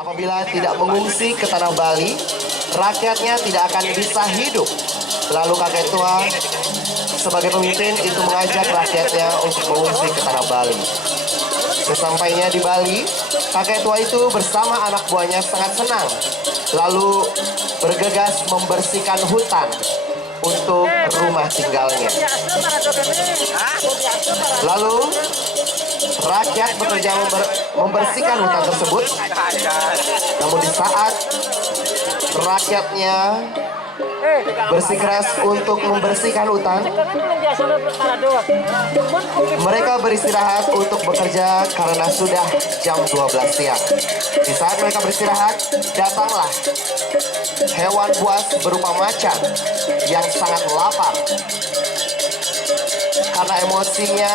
Apabila tidak mengungsi ke tanah Bali, rakyatnya tidak akan bisa hidup. Lalu kakek tua sebagai pemimpin itu mengajak rakyatnya untuk mengungsi ke tanah Bali. Sesampainya di Bali, kakek tua itu bersama anak buahnya sangat senang. Lalu bergegas membersihkan hutan untuk rumah tinggalnya. Lalu rakyat bekerja membersihkan hutan tersebut. Namun di saat rakyatnya bersikeras untuk membersihkan hutan, mereka beristirahat untuk bekerja karena sudah jam 12 siang. Di saat mereka beristirahat, datanglah hewan buas berupa macan yang sangat lapar. Karena emosinya,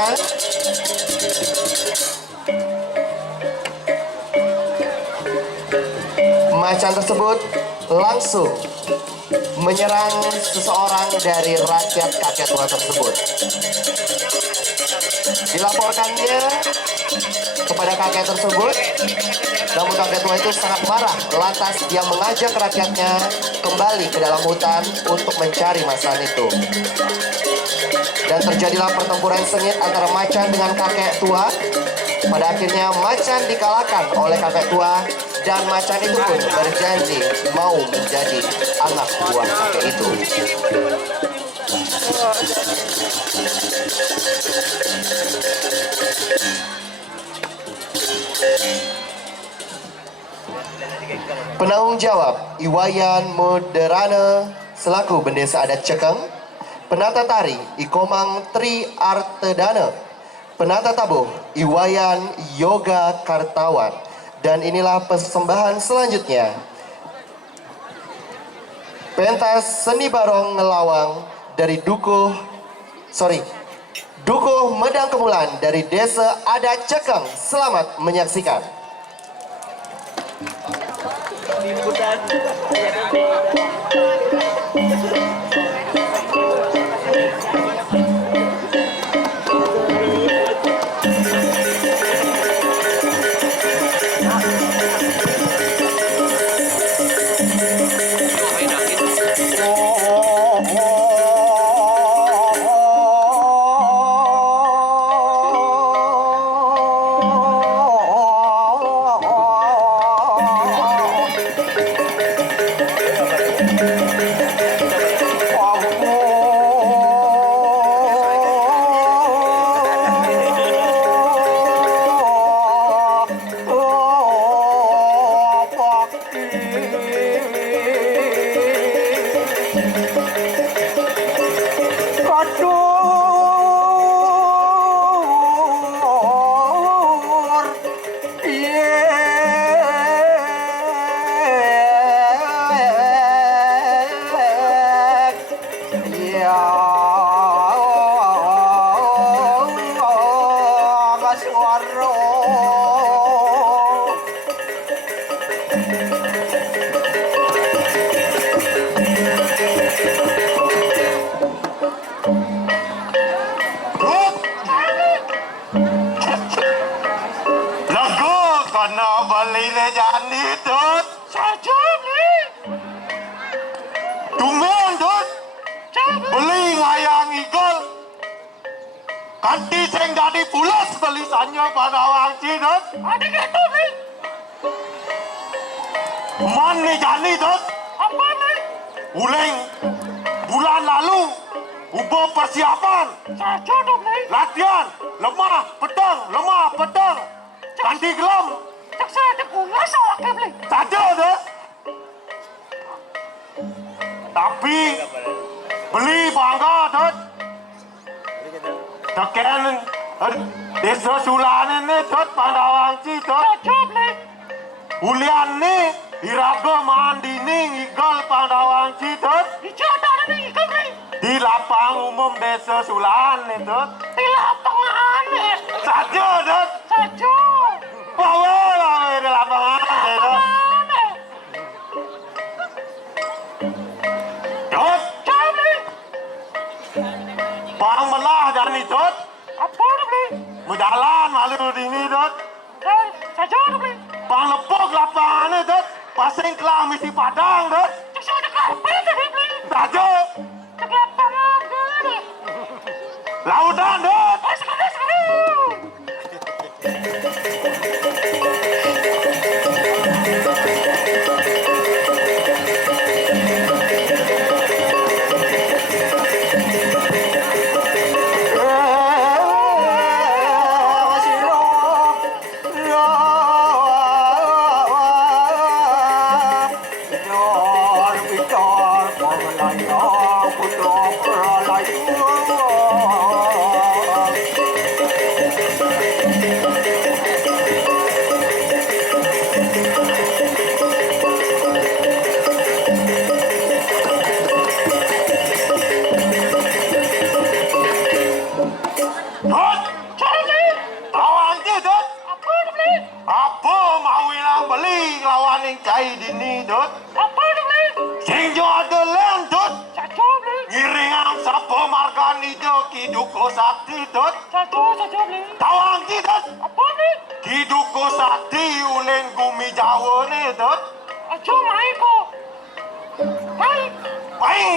macan tersebut langsung menyerang seseorang dari rakyat kakek tua tersebut. Dilaporkannya kepada kakek tersebut, namun kakek tua itu sangat marah. Lantas dia mengajak rakyatnya kembali ke dalam hutan untuk mencari macan itu. Dan terjadilah pertempuran sengit antara macan dengan kakek tua. Pada akhirnya macan dikalahkan oleh kakek tua, dan macan itu pun berjanji mau menjadi anak buah kakek itu. Penanggung jawab Iwayan Moderana selaku Bendesa Adat Cekeng, penata tari Ikomang Tri Artedana, penata tabuh Iwayan Yoga Kartawan. Dan inilah persembahan selanjutnya. Pentas seni barong ngelawang dari Dukuh Medang Kemulan dari Desa Adat Cekeng. Selamat menyaksikan. Kanti sing dadi pulas belisannya pada wangci dot. Adik itu nih. Man nih jani dot. Apa nih? Uleng bulan lalu ubah persiapan. Saja dong nih. Latihan lemah pedang. Kanti gelam. Cak saya ada pulas awak beli. Saja dot. Tapi beli bangga dot. Tekan desa Sulan ini dot Pandawangci dot. Ulian nih iraga mandini igal Pandawangci dot. Di mana nih igal nih? Di lapang umum desa Sulan nih dot. Di lapangan nih. Saja dot. Saja. Bawa di lapangan nih dot. Dot. Bang melah dari dot. Apa nih? Menjalan malu di ini dot. Saja nih. Panglepok lapangane dot. Pasing kelam mesti padang dot. Saja. Lautan dot. Apa mau yang beli lawan yang cai dini dot? Sing jo ada lentut. Ngiringang sapo margan ijo kiduko sakti dot. Tawang ki dot. Kiduko sakti ulen gumi Jawa ne dot. Pai.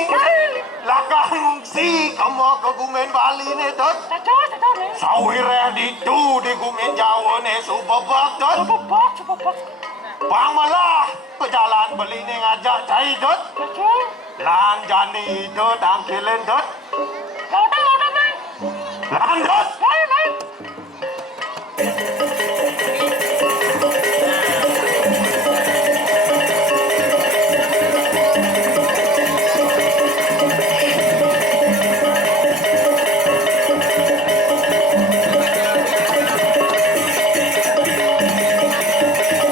Lakang si kamu ke gumen Bali ne dot. Sawire itu di gumen Jawa ne subabak dot. Bang malah pejalan beli ne ngajak cai dot. Lan jani dot angkilen dot. Lan dot.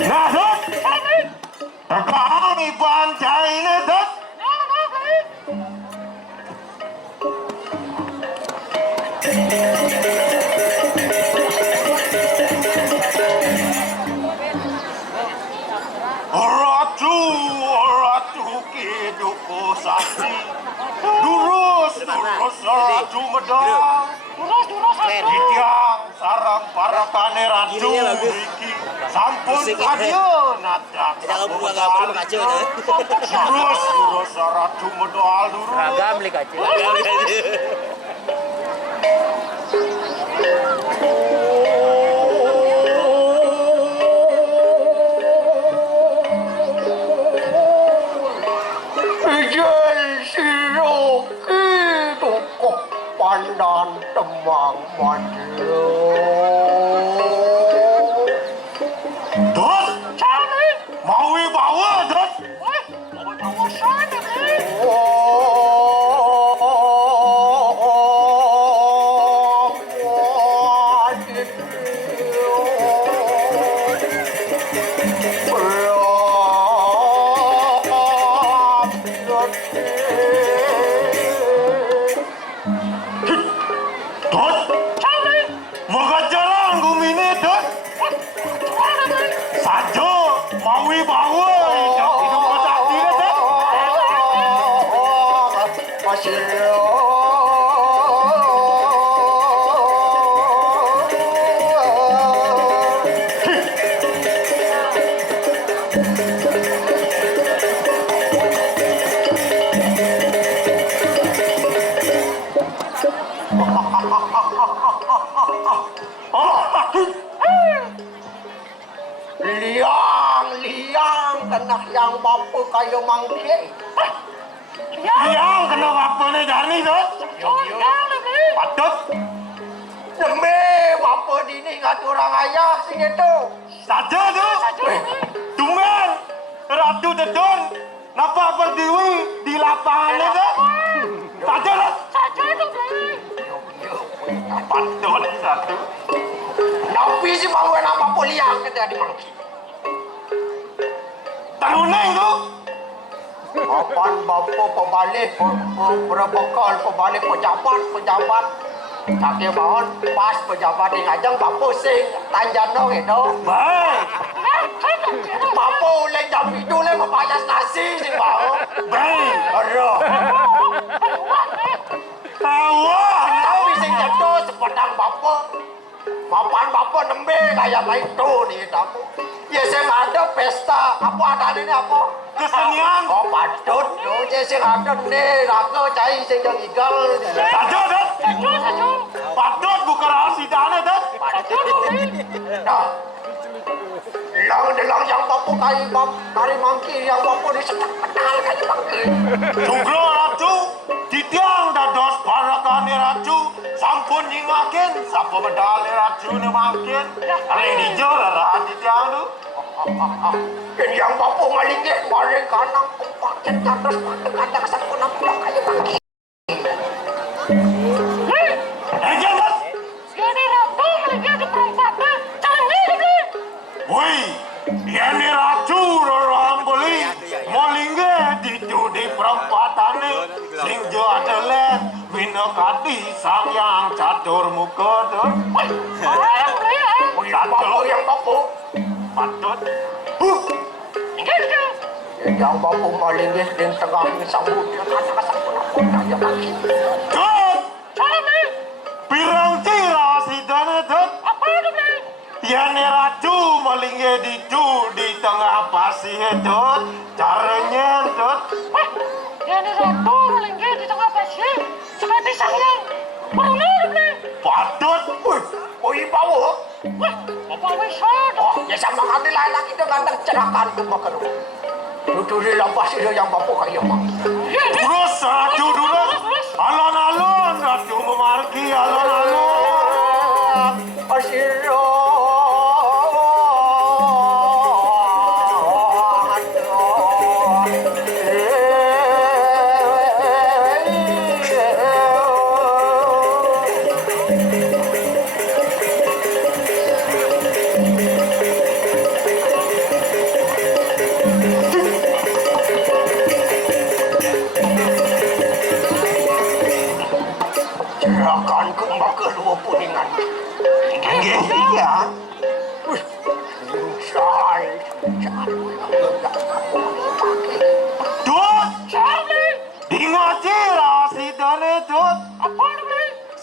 Nah dot. Tekani pancai ne dot. Ratu kiduko sakti. Durus ratu medang. Ditiang sarang para kane ratu iki. Sampun kadio nadak. Durus ratu medal durus. Ragam li kaca. Pandan temang maju. Dot. Maui bawa dot. Dot. Magajalan gumine dot. Sajo maui bawa hidup kotak dia dot. Liang kena yang bapa kayu mangke. Yang kena apa ni jani dot? Patut. Demi bapa dini ngat orang ayah sing itu. Saja tu. Tumben. Ratu Dedon. Napa berdiri di lapangan itu? Saja lah. Patut satu. Tapi si bawa nama poliang kita di mangke. Taruneng tu. Apaan bapa pebalik, berbekal pebalik pejabat. Kakek bahon pas pejabat yang ajang bapa sing tanjan dong itu. Baik. Bapa oleh jam itu le membayar nasi sing bahon. Baik. Aduh. Awak. Tapi sing jatuh sepedang bapa. Mapan bapak nembe kayak itu nih tamu. Ya sing ada pesta apa ada ini apa? Kesenian. Oh patut tuh ya sing ada nih raga cai sing yang igal. Saja dat. Patut buka rasidane dat. Nah, lang yang bapak kayak dari mangki yang bapak di setak pedal kayak mangki. Juglo ratu. Titiang dados parakane ratu. Sampun nyingakin. Sapa medale ratu ni mangkin. Hari dijo lah titiang tu. Yang bapak malingit maling kanang pakai terus kadang sampun nampak kayak mangki. Jangan. Woi, ini ratu orang beli molingge di perempatan ni sing jo adalah winokati sang yang catur muka tu. Yang bapak Patut. yang bapak malingit di tengah sambut kadang sampun nampak kayak mangki. Tut. Pirang tira si dana tut. Yani ratu molingge di tengah pasir tut. Caranya tut. Patut. Oi bawa. Oh, ya sama kali lain lagi dengan cerakan ke bakar. Duduk di lampas itu yang bapak kayak mangki. Terus ratu dulu. Alon-alon ratu memargi alon-alon. Asiro. Cerakan ke bakar dua puningan. Iya. Tut. Dingaji rasi dane tut.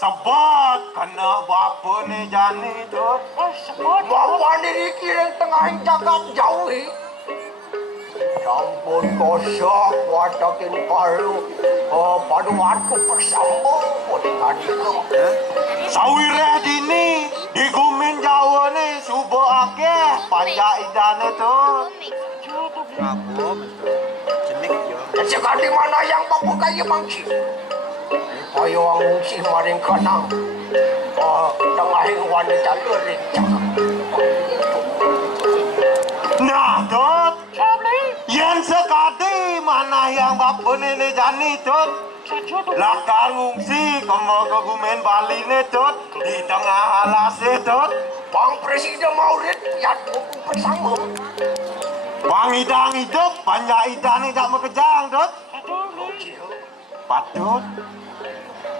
Sebab kena bapa ni jani tut. Bapak diri kira tengah cakap jauhi. Campur kosong, watakin paru. Pada waktu bersambung, puningan itu. Sawire dini digumin Jawa ni subuh akeh panjang idane tut. Sekali mana yang bapak kayak mangki? Ayo ang si maring kanang. Tengah wanita luring cakap. Nah tut. Yang sekali mana yang bapa ni jani tut. Lakar ngungsi kemo kegumen Bali ni tut. Di tengah alas tut. Bang Presiden Maurid yang buku bersama. Bang idang hidup panjang idang ni tak berkejang tut. Patut.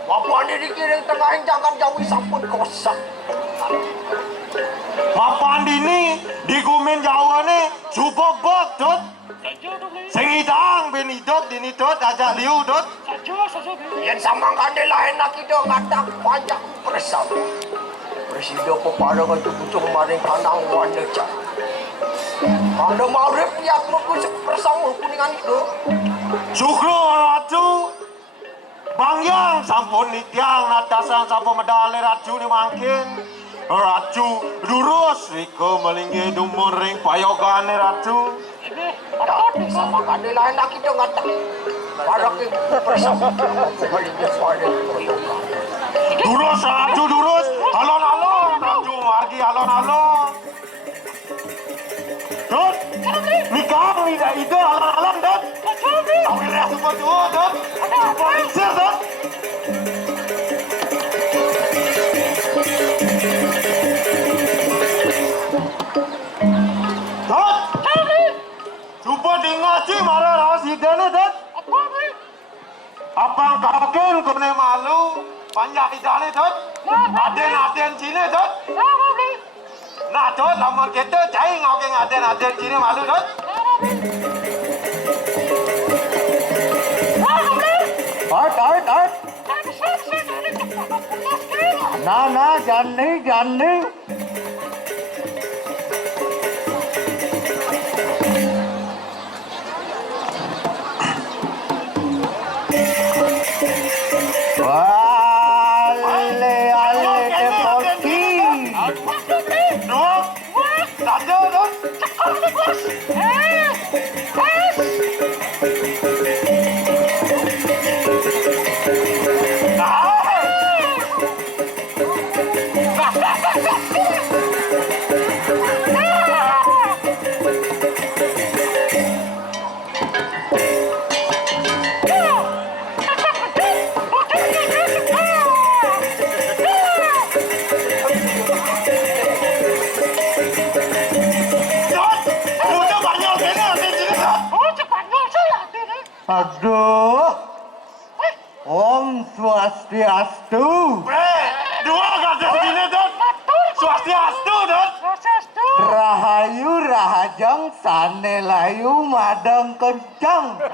Bapak ni dikirim tengah jangan jauhi sampun kosak. Mapan dini digumin Jawa ni subuh bot tut. Sing idang ben hidup dini tut ajak liu tut. Yang sama kandil lain nak kita ngatak pajak bersama. Presiden kepada kata butuh maring kanang wanita. Anda Maurid yang berkusuk bersama kuningan itu. Syukro ratu. Bang yang sampun nitiang natasan sampun medali ratu ni mangkin. Ratu lurus riko melinggi dumun ring payogan ni ratu. Sama kandil lain nak kita ngatak. Para kita bersama. Melinggi pada payogan. Durus ratu durus. Alon-alon ratu margi alon-alon. Dut. Nikah ni dah itu alon-alon dut. Sambil lihat semua dua dut. Semua lingsir dut. Dut. Cuba dengaci marah rasiden dut. Abang kawakin kene malu. Panjang idane dut. Aden Cina dut. Nah dut lama kita cai ngauke aden Cina malu dut. Art. Nana Jani. Ale de Porti. Dua, satu, Aduh, Om Swastiastu. Dua kata sini tuh. Swastiastu tuh. Rahayu rahajang sane layu madang kencang.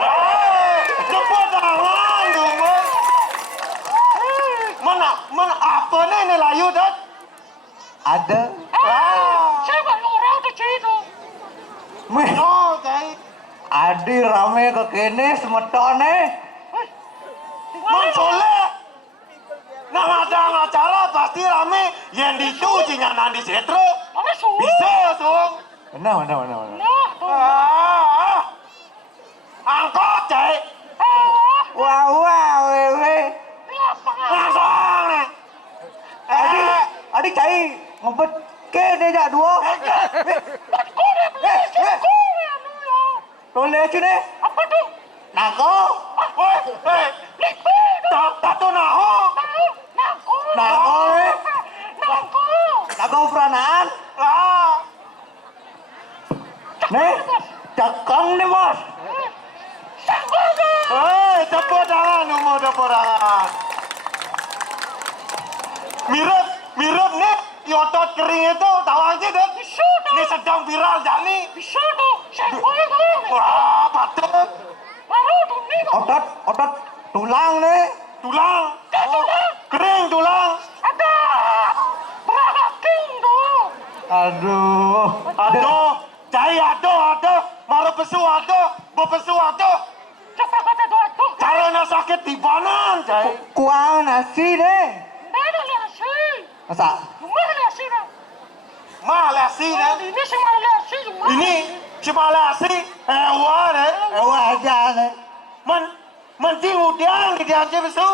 Cepat tangan dulu. Mana apa nih layu tuh? Ada. Siapa orang tuh itu? Oh, cai. Adi rame ke kene semetone. Mensoleh. Nah ada acara pasti rame. Yang dicuci nyanan di setro. Bisa dong. Benar. Angkot cai. Wah, wewe. Langsung nih. Adi cai ngobet ke deja dua. Toleh sini. Apa tuh? Nako. Tato naho. Nako peranaan. Nih, cakang nih mas. Tepuk tangan, umur tepuk tangan. Mirip nih, yotot kering itu, tahu aja deh. Ini sedang viral Jani. Bisa tuh, saya tuh. Wah, patut. Otot tulang nih. Tulang. Kering tulang. Ada beraking tuh. Aduh. Cai aduh. Marah pesu aduh. Bepesu aduh. Coba kata tuh. Caranya sakit di banan, cai. Kuang nasi deh. Mana liasi? Masa? Mana liasi dah? Malasi deh. Ini sih mana liasi? Ini si malasi. Hewan deh. Ewa aja nih. Mending udang di aja besu.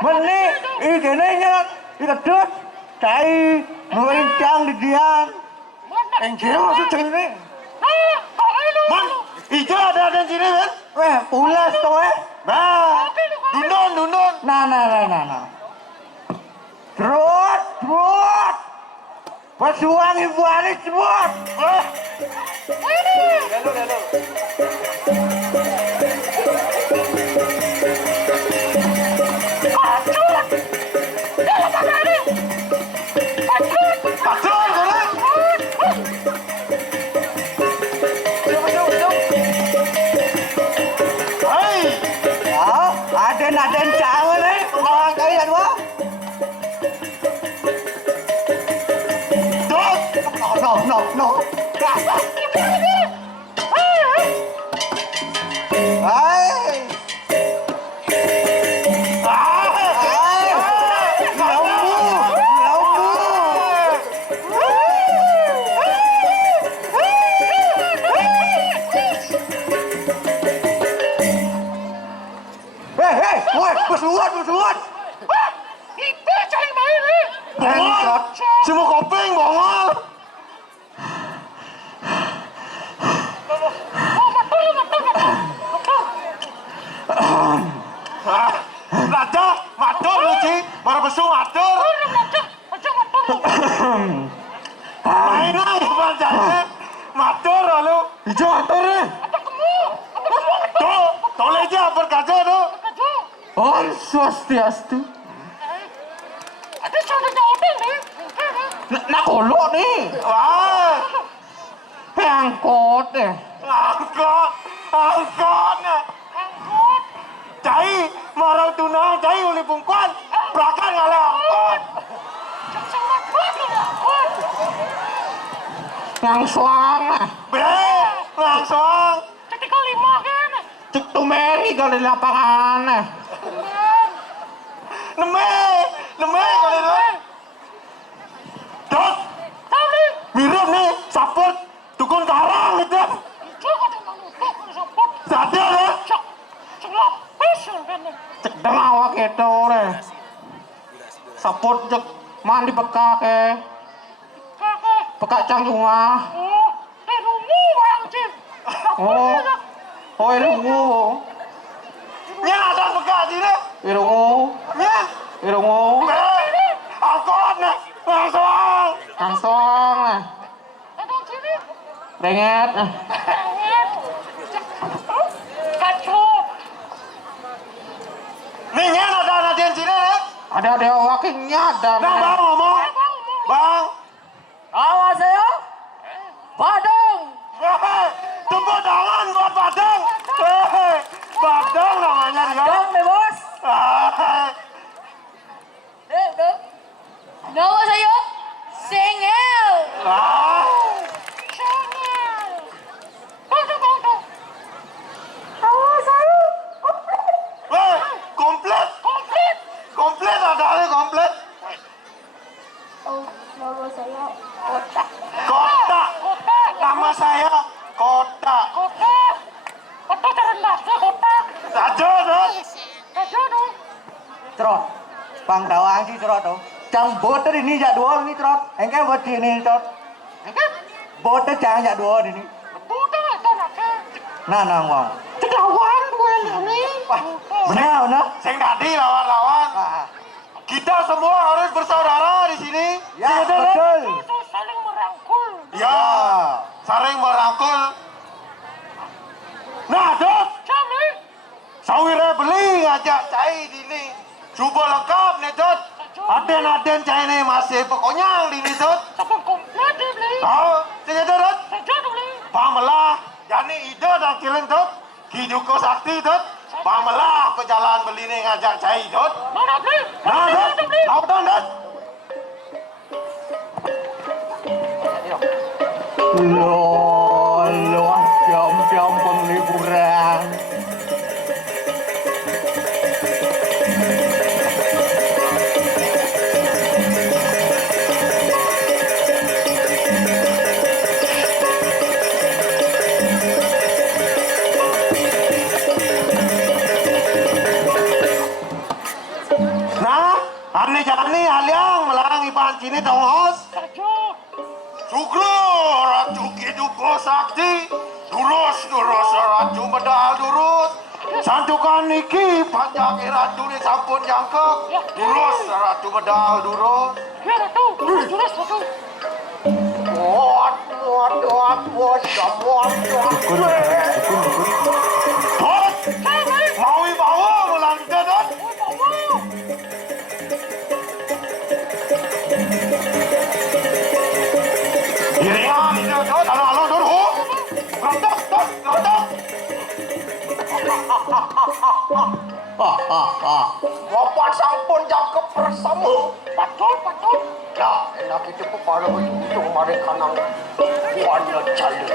Meni, ini nya, kedut, cai, melincang di dian. Enggak maksud ini. Hijau ada di sini kan? Ulas tuh Dundun. Nah. Terus. Pesuang ibu Anis sebut. Pacul, korang. Hai. Aden canggih nih, pengalaman kaya dua. No. Hai. Bersuat. Itu cari main nih. Bongol. Semua kopeng bongol. Raja, matur Luci, marah besu matur. Main lah, banjanya. Matur lalu. Hijau matur nih. Tuh, toleh aja berkaca tuh. Om Swastiastu. Ada caranya orang nih. Nak kolok nih. Wah, Angkot deh. angkot. Cai, marah tunang, cai uli pungkuan. Prakan ngalah angkot. Langsung. Bre, langsung. Ketika 5 kan. Cek tu Mary kali di lapangan. Neme kali dot. Dot, Tapi, mirip nih, saput, tukun karang itu. itu kata manutuk disebut. Sadar ya? Cek lapis kan. Cek dengawa gitu deh. Saput cek mandi peka ke. Kakek. Peka canggungah. Oh, rungu barang cip. Oh. Oh irungu. Nya ada bekas ini. Irungu. Nya, Irungu. bre, angkot nih, langsung. Langsung. Datang sini. Renget. Kacau. Nih nya ada nadien sini nih. Ada wakilnya ada. Nah bang ngomong, bang. Awas ya. Padang. Tepuk tangan buat Badang. Badang namanya dia. nih bos. Nama saya Sengel. Jangan. Tunggu. Komplit. Komplit ada ini komplit. Oh, nama saya Kota. Kota. Nama saya Kota. Kota terendah kota. Saja dong. Kacau dong. Trot. Bang Dawang sih trot tuh. Cang boter ini jak dua ini trot. Engkau buat ini trot. Boter cang jak dua ini. Buta itu nakal. Nah wang. Kedawan gue ini. Benar. Sing tadi lawan-lawan. Kita semua harus bersaudara di sini. Ya betul. Itu saling merangkul. Ya, saling merangkul. Nah, Dok, Jami. sawire beli ngajak cai di ini. Coba lengkap nih, Dok. Aden cai ini masih pokoknya di ini, Dok. Sabun komplit dibeli. Tahu, sing ada, Dok. Saja dibeli. Pamelah, yani ide dan kileng, Dok. Kiduko sakti, Dok. Pamelah ke jalan beli nih ngajak cai, Dok. Mana beli? Nah, Dok. Tahu, Dok. Luas jam pengliburan. Nah, ane jalan nih aliang melarang ipan sini tongos. Saja. Sugro ratu kiduko sakti durus ratu medal durus santukan niki panjang ratu ni sampun jangkep durus ratu medal durus Biar itu. Jelas itu. Muat. Dot maui bawa mulan dot iringan itu dot alo dulu rontok Bapak sampun jangkep bersama. Patut. Nah, enak itu kepada ujung mari kanang warna calon.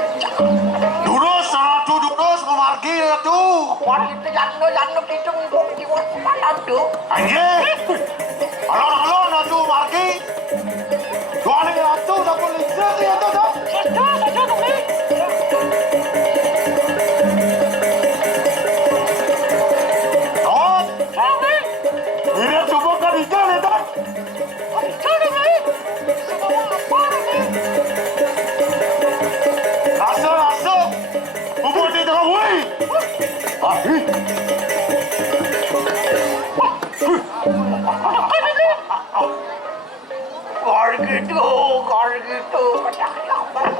durus ratu durus memargi ratu Wan itu yanno hidung buk di mana tuh? anjir alon ratu margi dua nih ratu sampun lihat ya dot Saja dibeli. dot Jami. ini coba kan hijau nih dot Saja dibeli. Semua apa ini? Rasa bubur di tengah wui. Kar gitu.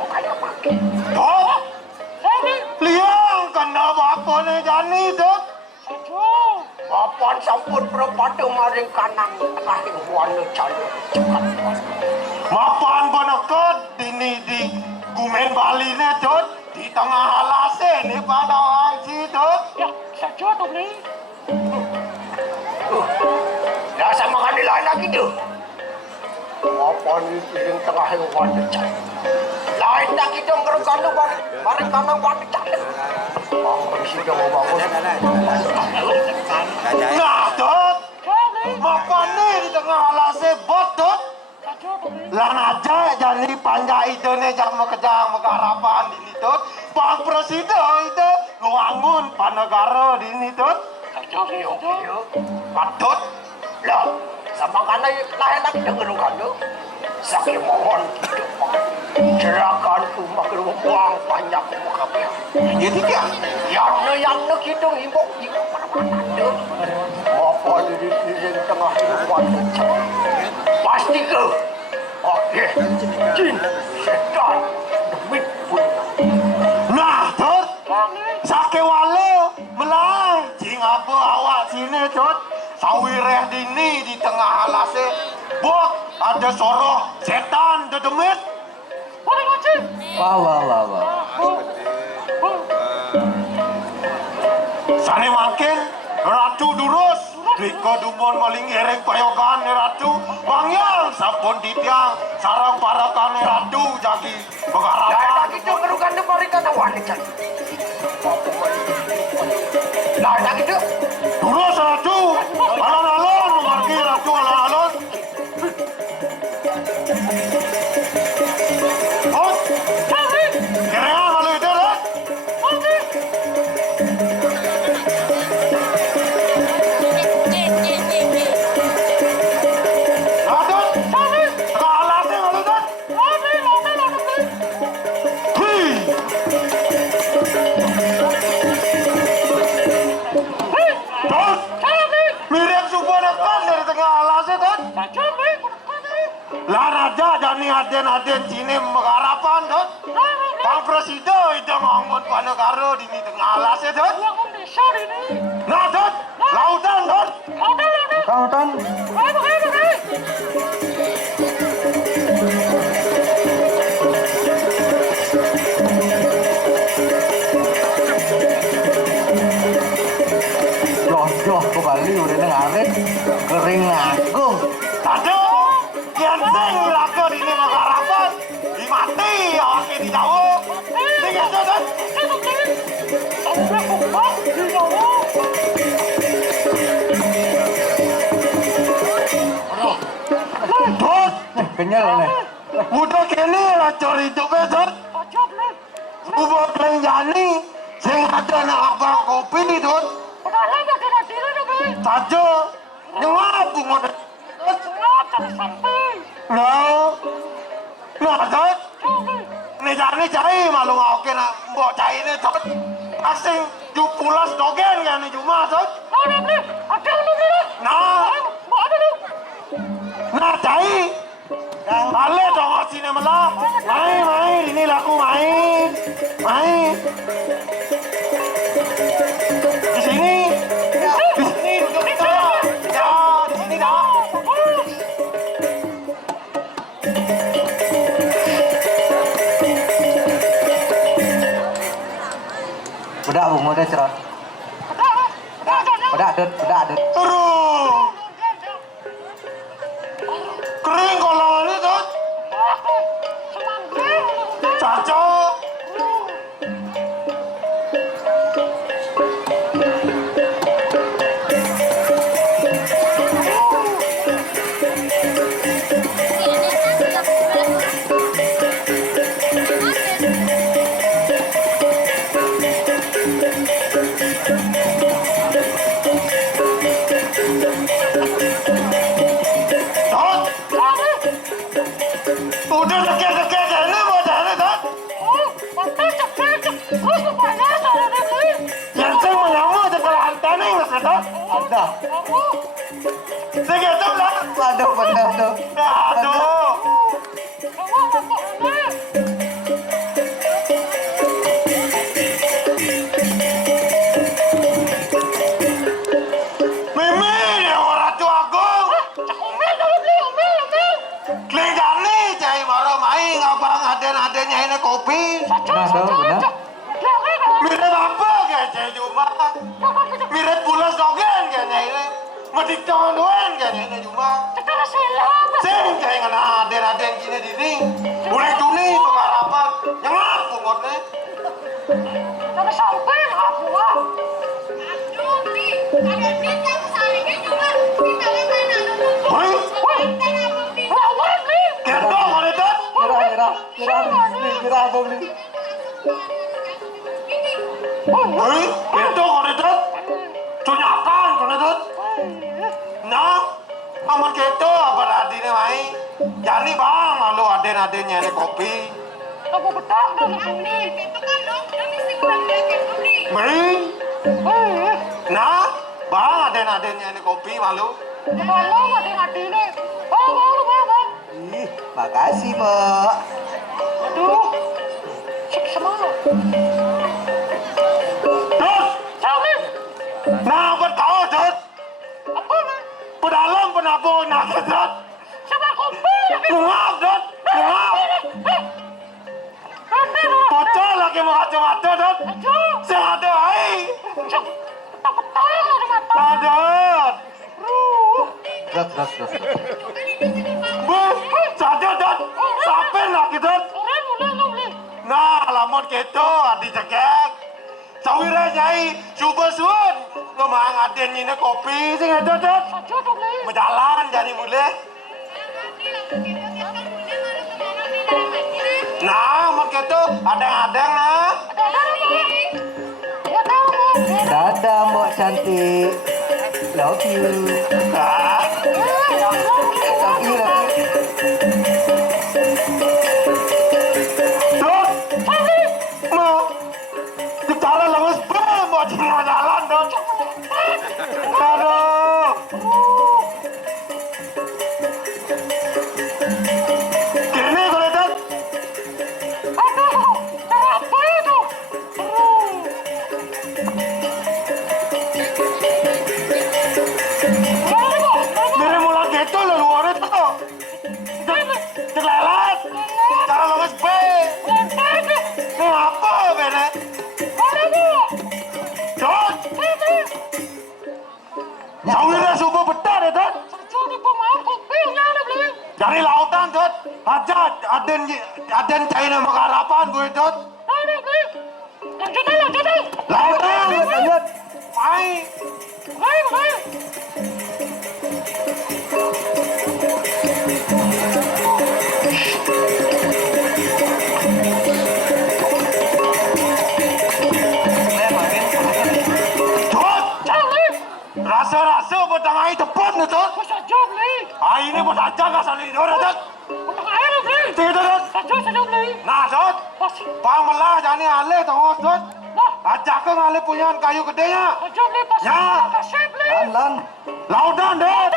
Kayak pakai. Dot, Jami. liang kena apa nih jani dot. Saja. Bapak sampun berpadu maring kanang kahing warna calon. Mapan beneket dini di Gumen Bali nih dot. Di tengah halase nih pada wangsi dot. Ya, saja dibeli. Dah sama kan lain lagi tuh. Bapak ni piring tengah warna calon. Lain nak kita ngerukan tu bareng kanang balik calik. Bang presiden mau bangun. Nah, Dot. Makan ni di tengah alase bot, Dot. Lan aja jadi panjang itu nih jam kejang megarapan di situ. Bang presiden itu ngewangun panegara di situ. Patut. Lah, sama kana lain nak kita ngerukan tu. Sakit mohon kita Cerakan tu makin buang banyak muka pihak. Jadi dia. Yang nak kita imbok di mana-mana tu. Apa diri tengah hidupan tu. Pasti ke? Okey. Jin, setan, demit pun. Nah, Dot. Sakit wale melang. Jing apa awak sini, Dot? Sawireh dini di tengah alase bot ada soroh setan dedemit. Wah. Sane makin ratu durus Riko dumon maling ereng payokan ratu Bangyang sampun ditiang sarang parakan ratu jagi Dah begarapan kita ngerukan tu mereka tak wanita. Dah kita. durus ratu alon-alon margi ratu alon-alon Hot kerengan malu itu lah Ladot kealasnya malu Dot Dot mirip subonekan dari tengah alasnya Dot lah raja jani aden-aden sini mengharapan Dot Bang Presiden itu ngomong panegara di tengah alasnya Dot nah Dot lautan Dot Tonton. Joh ke Bali udah ngaret kering agung. aduh genteng laku di mengharapan dimati awaknya di jauh tinggal Dot Dot Kenyal nih. udah kini lah curi hidupnya Dot Ubah kelenjani sing ada nak abang kopi di Dot saja nyapu model nah Dot ni jani cai malu ngauke nak mbok cai ni Dot asing ju pulas dogen kan ni cuma Dot nah cai balik dong sini malah main ini laku main di sini duduk kita ya di sini dah Bedak bung model cerot. Bedak adut. Aduh kering kalau ini Dot cacok Dot udah deket-deket ini modalnya Dot yang saya menyamu dengan antena yang nggak Dot Ada. segitu lah Aduh bener tuh. aduh Mimi ya orang tua agung Klinjani cai maro main abang aden-adennya ini kopi Nah tuh bener. mirip apa kayak cai cuma mirip pulas dogen kayaknya ini medik doan kayaknya ini cuma Sing kayak ngana aden-aden kini dini. Boleh tuni pengharapan. Yang apa ngotnya? Tapi sampai aku lah. Hei, Lawan nih. kedo ngone tot. Kira apa beli? Hei, kedo ngone tot. Cunyakan ngone tot. Nah, aman kedo apa adine mai. Jadi bang, lalu aden-adennya ini kopi. Aku betah dong ini. Beri. Nah, bang aden-adennya ini kopi malu. Kalau mati nih. Bang. Ih, makasih, Pak. Aduh. Cek semangat. Tot, Salim. nah bertahu tot. Apa nih? Pedalam penabung nakes tot. Sama kopi. Ngap tot, ngap. Bocah lagi mengacau-acau tot. Sehat ai. Adat. Terus. Bu, saja tot. Sampai lagi tot. Nah, lamun keto adi cekek. Sawire nyai, coba suun. Ngomong aden ini kopi sing ada tot. Berjalan jadi mulai. Nah, mun keto adeng-adeng nah. Dadah, Mbak cantik. Love you. Nah, Love you. tot. Mau dijalan lemes mau jalan tot. Aduh. Kini kalau tot. Mere mulai gitu lo luar itu. Celelat. Cara lemes be. Mau apa bene? Tot. Sawirnya subuh betar ya tot. Dari lautan tot. Aja aden China makarapan gue tot. Lautan. Lanjut. Mai. Tot. Rasa-rasa petang air tepat nih tot. Air ini buat aja gak saling dorong tot. Tidak tot. Nah tot. Pang melah jani alih tengok tot. Ajak ke ngalih punya kayu gedenya. Lan. Lautan tot.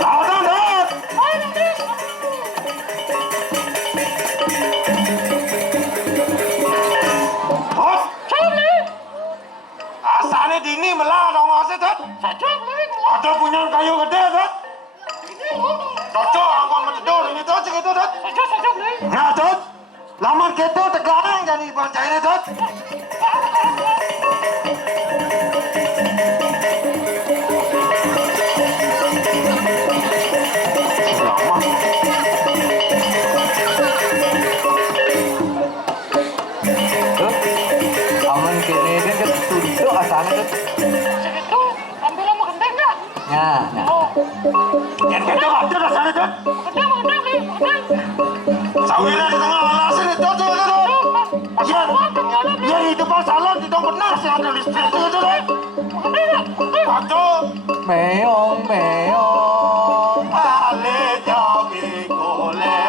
Lautan tot. Tot. Asalnya dini melah tengok sih tot. Ada punya kayu gede tot. Cocok angkon mencedur ini tot segitu tot. Nah tot. Laman keto tegang jadi bangsa ini tot. Aman kene kan tunduk asane tuh. Nah. Yang keto ada rasanya tot. Sawirnya di tengah alas ini tot segitu tot. Biar hidup salon tidak benar sih ada listrik itu tot. Kacau. Meong. Ale jabi kole,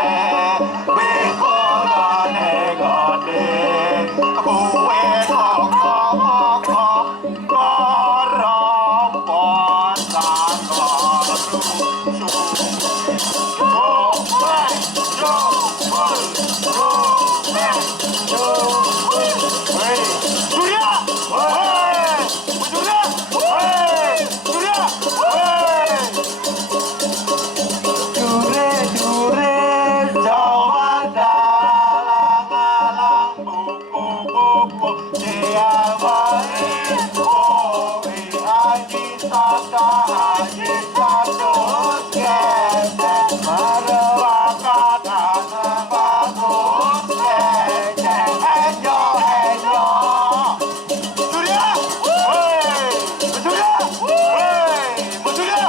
bikole negade, kue koko, gorong potan goru, Surya! dia baik oh haji sata haji satu ketek merewakan anak bagus ketek enjo enjo Surya woi Surya woi Surya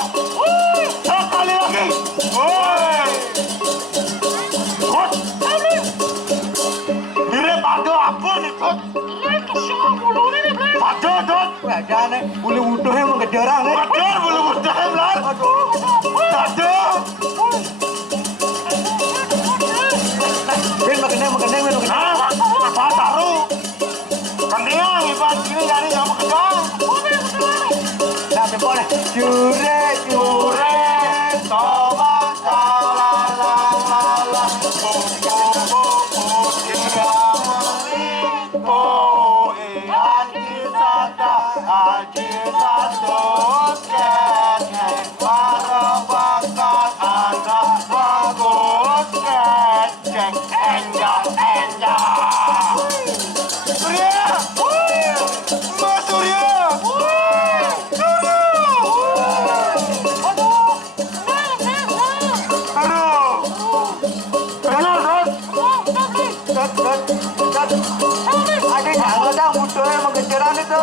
sekali lagi woi Kot mirip ada apa nih Kot ada Dot Ada nih, bulu wuduhnya mengejar orang nih. Betul bulu budak Lar. Ada. Ben makan. Nah, apa taruh? Kendiang ibat ini jadi yang bekerja. Nah, boleh. Jure. Toba la la la la. Haji satu ketek merewakan anak bagus ketek enjak Surya Mas Surya aduh kenal Dot Ada yang ada wuduhnya mengejar orang itu.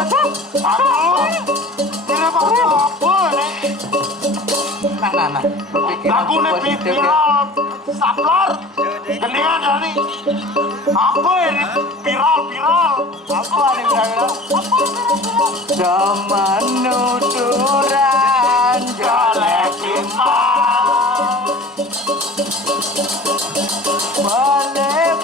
aduh ini apa nih Nah. aku nih viral saplar geningan jadi apa ini viral Apa nih kira-kira? Zaman nuturan Jalek iman balik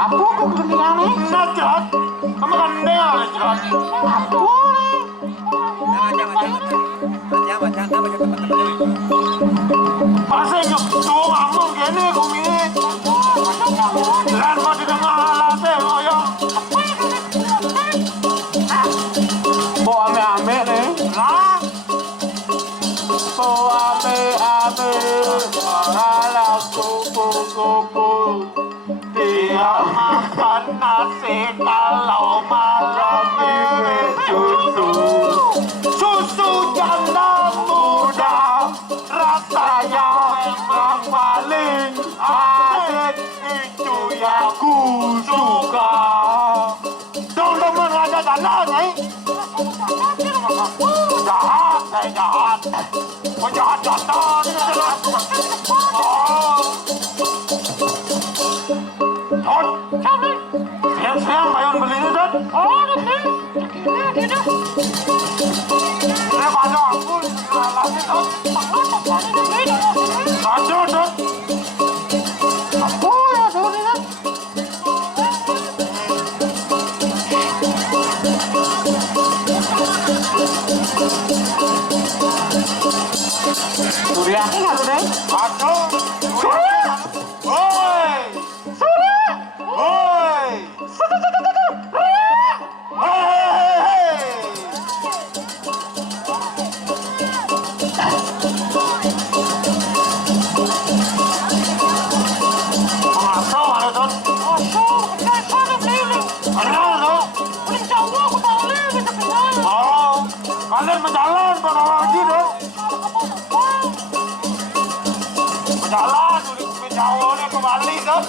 Apa kok ketinggalan nih? Nah, Jod, kamu kan neo, Jod. Pasal nyok tuh ngomong gini kumi. Lan kok di tengah alatnya koyo. Bo ame nih. Lah. Bo ame ala kupu. Dia makan nasi kalau malam ini susu janda muda rasanya memang paling asik itu yang ku suka dong temen ngajak tanah nih jahat penjahat janda siang bayar beli ini Dot saya pada aku lagi Dot kacau Dot apa ya Dot ini Surya kacau Surya woi kalian menjalan pada wajib dong menjalan menjauhnya kembali dong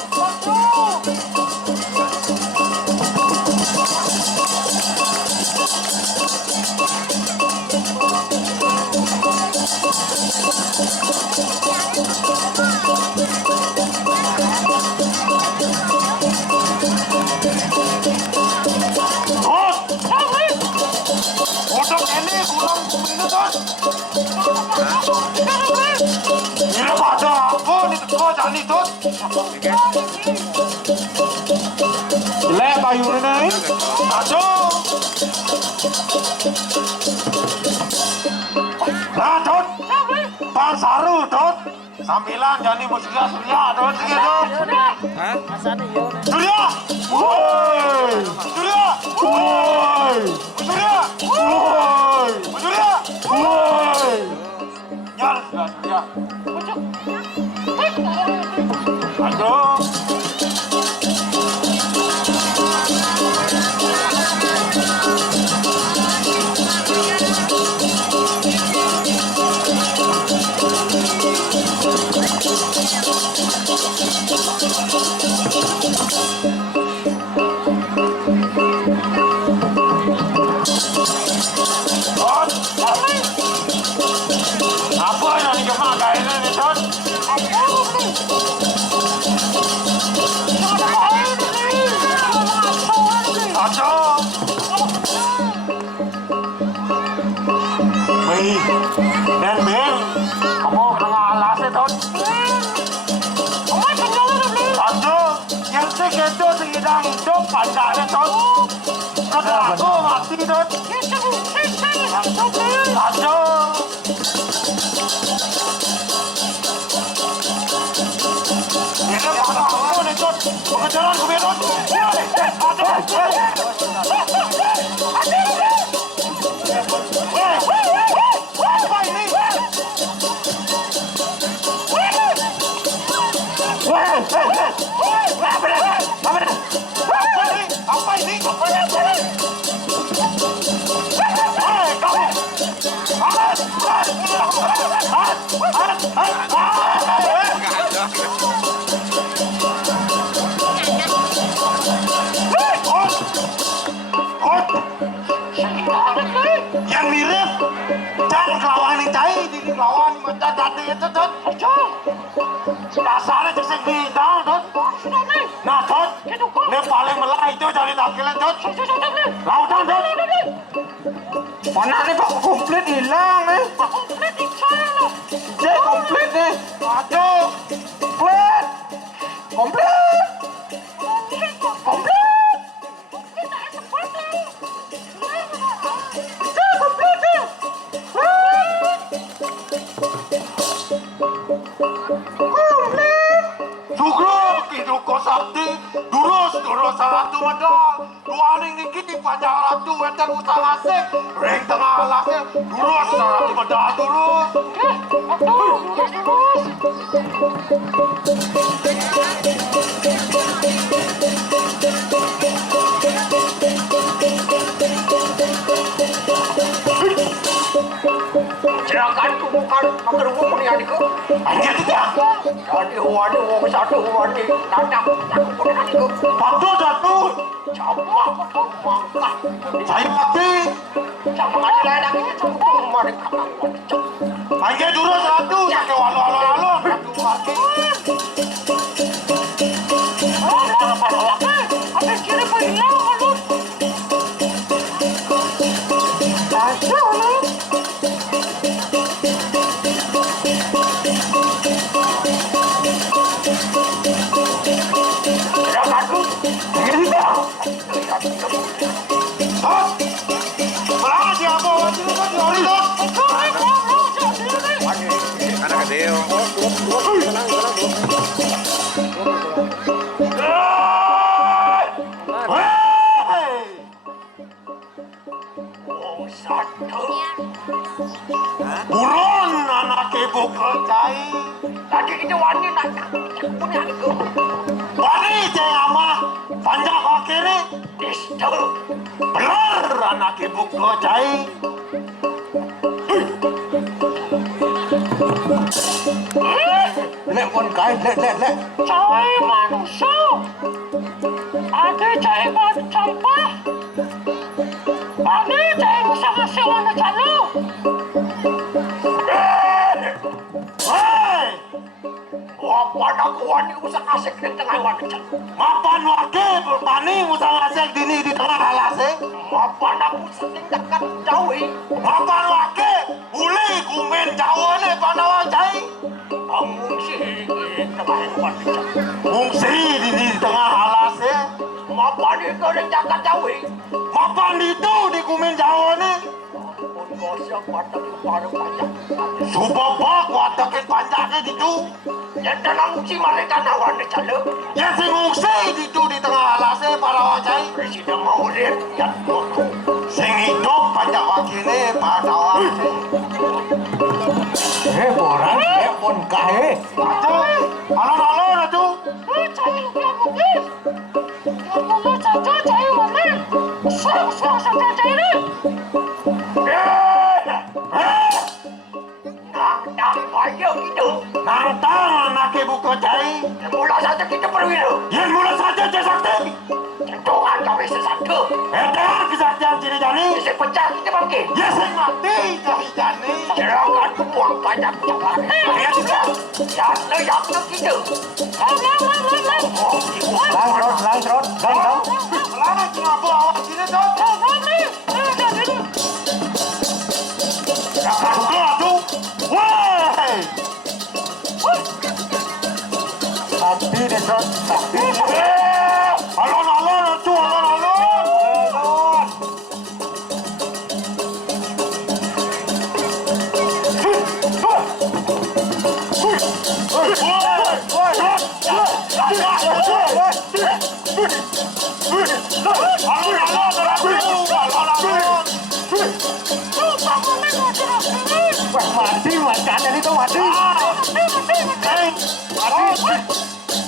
Untuk ini kurang kuminu Dot ini pada apa nih teko jani Dot lek bayu ini aduh nah Dot bang saru Dot Sambilan jadi musiknya Surya terus gitu. Surya. Woi. Surya. Woi. Surya. Woi. Surya. Woi. Nyal Surya. Aduh. Apa yang dikemak kayaknya nih, Tot? Aduh. Mày, đen biến, kamu kena alasnya, Tot. Aduh, yang segitu sedang hidup panjangnya, Tot. Kata aku mati, Tot. Aduh. Ini mana aku nih, Tot? Pengejaran gue, Tot. Apa ini? Apa ini? Yang mirip dan kelawan ini cai di kelawan mata tadi itu Tot. Dasarnya cek sing bidang Tot. Nah Tot, ini paling melah itu dari takilan Tot. Lautan Tot. Mana nih Pak komplit hilang nih. Jadi komplit nih. Aduh, Komplit. Komplit. Komplit. Sugro kiduko sakti, durus salatu medal. Duaning dikit panjang ratu enten usang asik. Ring tengah alasnya, durus salatu medal durus. Jangan bukan agar umum yang itu. Anjir tidak. Jadi wani wong satu wani nandak aku itu. Patu jatuh. Sama mangkah. Saya mati. Sama ada lain lagi sama mari kakak. Anjir durus satu. Sakit walau-walau. Satu mati. Ada kira hilang lu. Buron anak ibu kerjai. Tadi itu wani nandak punya itu. Wani jama panjang kaki ini. Distel. Bener anak ibu kerjai. Lek pun kain, lek. Cai manusia. Ada cai batu sampah. Ada cai usah-usah warna calo. Hei, Wapan aku wani usah asik di tengah wani. mapan wakil bertani musang asik dini di tengah alasnya. Wapan aku sedang dekat jauhi. Mapan wakil uli kumin jawa nih panawang cai. Bangun sih di tengah wani. Fungsi di tengah alasnya. Wapan itu sedang dekat jauhi. Mapan itu di kumin jawa nih. gosok watak paru panjang. Subabak watakin panjangnya gitu. Yang tenang si mereka nawan de cale. Yang si ngungsi gitu di tengah alasnya para wajai. Presiden mau lihat yang bodoh. Sing hidup panjang wakilnya pada wajai. Borang telepon kahe. Alon-alon itu. Cai yang mungkin. Yang mulu caca cai mana? Suang saja cai ni. Nang payah kita. Nantang anak ibu kocai. Mula saja kita perwira. Yang mulai saja jasakti. Tentuan kami sesatu. Edan kesaktian ciri jani. Isi pecah kita bangkit. Ya sing mati cari jani. Serangan kebuang banyak cepat. Yang kita. Lang trot, gang. Lama kenapa awak sini tuh? Jangan buka tuh. Woi. Sakti deh trot, sakti. Alon-alon tuh, alon-alon. Wah, mati wajan dari itu mati.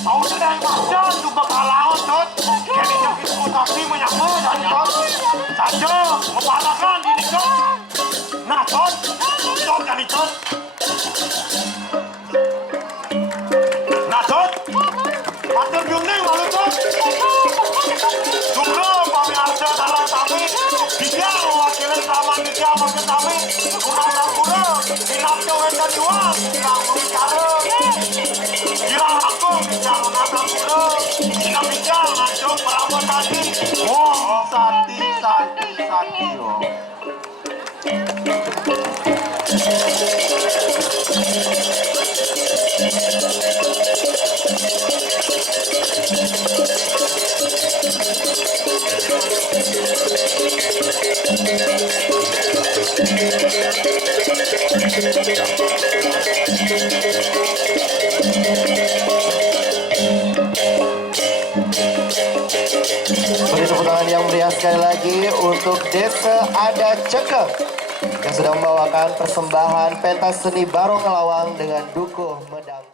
Tahu sedang macam tu bakal laut tot. Jadi sakit otak ni menyambut tot. Saja mempalakan diri tot. Nah tot, tot kali tot. Nah tot, matur juning malu tot. Jumlah kami ada dalam kami. Dia wakilin taman dia makin kami. Kurang-kurang, dinamnya wenda diwang, kurang bicara. Girang aku bicara nabrak kuda. Girang bicara ngajong perawat tadi. Oh, sati. Oh. Beri tepuk tangan yang meriah sekali lagi untuk Desa Adat Cekeng yang sudah membawakan persembahan pentas seni Barong Ngelawang dengan Dukuh Medang.